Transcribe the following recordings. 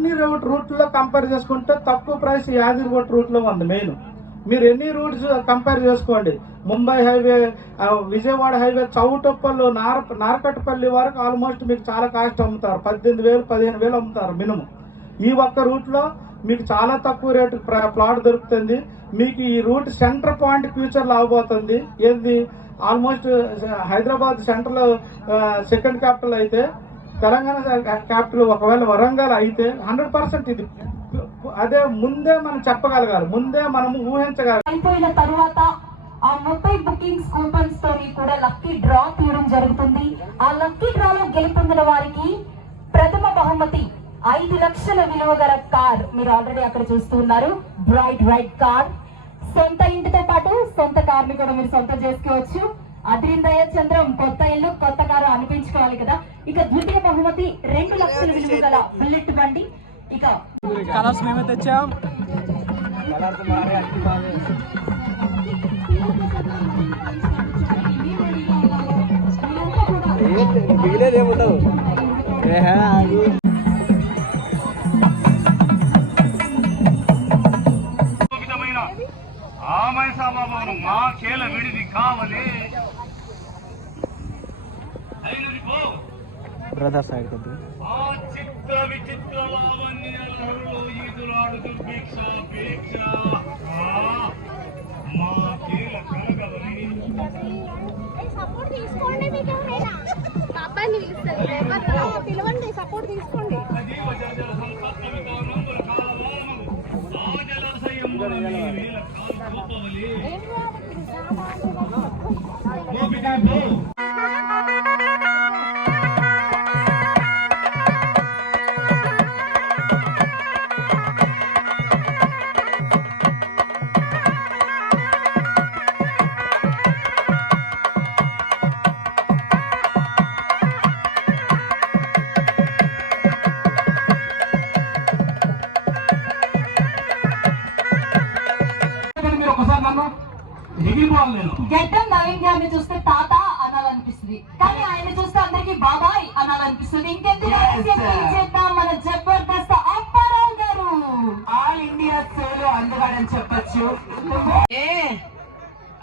అన్ని రూట్లో కంపేర్ చేసుకుంటే తక్కువ ప్రైస్ యాదగిరిగుట్ట రూట్లో ఉంది మెయిన్. మీరు ఎన్ని రూట్స్ కంపేర్ చేసుకోండి, ముంబై హైవే, విజయవాడ హైవే, చౌటుప్పలు, నారకట్టపల్లి వరకు ఆల్మోస్ట్ మీకు చాలా కాస్ట్ అమ్ముతారు. 18,000 15,000 అమ్ముతారు మినిమం. ఈ ఒక్క రూట్లో మీకు చాలా తక్కువ రేటు ప్లాట్ దొరుకుతుంది. మీకు ఈ రూట్ సెంటర్ పాయింట్ ఫ్యూచర్లో అవబోతుంది. ఏంది almost Hyderabad central second capital అయితే, తెలంగాణ క్యాపిటల్ ఒకవేళ వరంగల్ అయితే 100% ఇది అదే ముందే మనం చెప్పగలగాలి, ముందే మనం ఊహించగలగాలి. అయిపోయిన తర్వాత ఆ 30 బుకింగ్స్ కూపన్స్ తోని కూడా లక్కీ డ్రా తీయడం జరుగుతుంది. ఆ లక్కీ డ్రాలో గెలుపొందిన వారికి ప్రథమ బహుమతి 5 లక్షల విలువ గల కార్. మీరు ఆల్రెడీ అక్కడ చూస్తున్నారు, బ్రైట్ వైట్ కార్. సొంత ఇంటితో పాటు సొంత కార్ని కూడా మీరు సొంతం చేసుకోవచ్చు. అదిరిందయ్య చంద్రం, కొత్త ఇల్లు కొత్త కారు అనిపించుకోవాలి కదా. ఇక ద్వితీయ బహుమతి 2 లక్షల విలువ గల బుల్లెట్ బండి. ఇక కలర్స్ మేమే తెచ్చాం. మా కేల విడిది కావలే బ్రదర్ సైడ్ కొద్ది చిత్ర విచిత్ర లావణ్యాలలో ఈదులాడు దుర్భిక్ష భీక్ష మా కేల కలగవలే. సపోర్ట్ తీసుకోండి, మీకు ఎవరైనా పాపాన్ని పిలవండి, సపోర్ట్ తీసుకోండి. గడ్డం నవీన్యాన్ని చూస్తే తాత అనాలనిపిస్తుంది, కానీ ఆయన చూస్తే అందరికి బాబాయ్ అనాలనిపిస్తుంది. ఇంకెందుకు చేద్దాం, మన జబర్దస్త్ అప్పారావు గారు ఆల్ ఇండియా సోలో అందగాడని చెప్పచ్చు.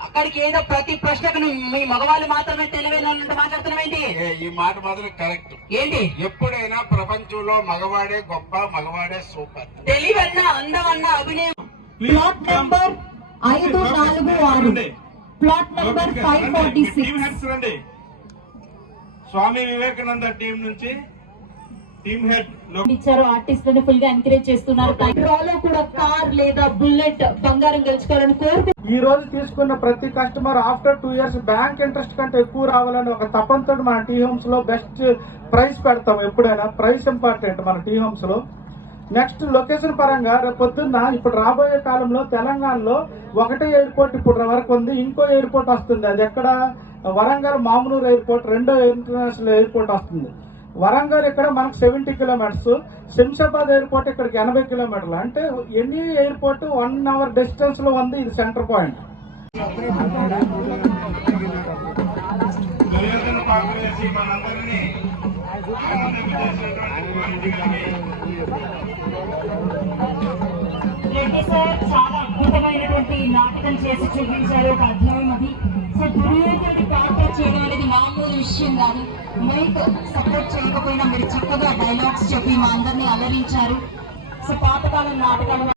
అక్కడికి ఏదో ప్రతి ప్రశ్నకు మీ మగవాళ్ళు మాత్రమే తెలివైన వాళ్ళు మాట్లాడుతున్నామేంటి? ఈ మాట మాత్రం కరెక్ట్. ఏంటి? ఎప్పుడైనా ప్రపంచంలో మగవాడే గొప్ప, మగవాడే సూపర్. తెలివన్నా, అందమన్నా, అభినయం. Plot number 546, plot number 546. Swami Vivekananda team నుంచి టీమ్ హెడ్ ఇచ్చారు. ఆర్టిస్టులను ఫుల్ గా ఎంకరేజ్ చేస్తున్నారు. డ్రాలో కూడా కార్ లేదా బుల్లెట్ బంగారం గెలుచుకోవాలని కోరుకు ఈ రోజు తీసుకున్న ప్రతి customer after 2 years bank interest కంటే ఎక్కువ రావాలని ఒక తపంతో మన టీ హోమ్స్ లో బెస్ట్ ప్రైస్ పెడతాం. ఎప్పుడైనా ప్రైస్ ఇంపార్టెంట్ మన టీ హోమ్స్ లో. నెక్స్ట్ లొకేషన్ పరంగా రేపు పొద్దున్న ఇప్పుడు రాబోయే కాలంలో తెలంగాణలో ఒకటే ఎయిర్పోర్ట్ ఇప్పుడు వరకు ఉంది, ఇంకో ఎయిర్పోర్ట్ వస్తుంది. అది ఎక్కడ? వరంగల్ మామునూరు ఎయిర్పోర్ట్, రెండో ఇంటర్నేషనల్ ఎయిర్పోర్ట్ వస్తుంది. వరంగల్ ఇక్కడ మనకు 70 కిలోమీటర్స్, శంషాబాద్ ఎయిర్పోర్ట్ ఇక్కడికి 80 కిలోమీటర్లు. అంటే ఎనీ ఎయిర్పోర్ట్ 1 hour డిస్టెన్స్ లో ఉంది. ఇది సెంటర్ పాయింట్. రెడ్డి సార్ చాలా అద్భుతమైనటువంటి నాటకం చేసి చూపించారు. ఒక అధ్యాయం అది. సో దుర్యోధనుడి పాత్ర చేయడం అనేది మామూలు విషయం కాదు. మైక్ సపోర్ట్ చేయకపోయినా మీరు చక్కగా డైలాగ్స్ చెప్పి మా అందరినీ అలరించారు. సో పాతకాలం నాటకాలు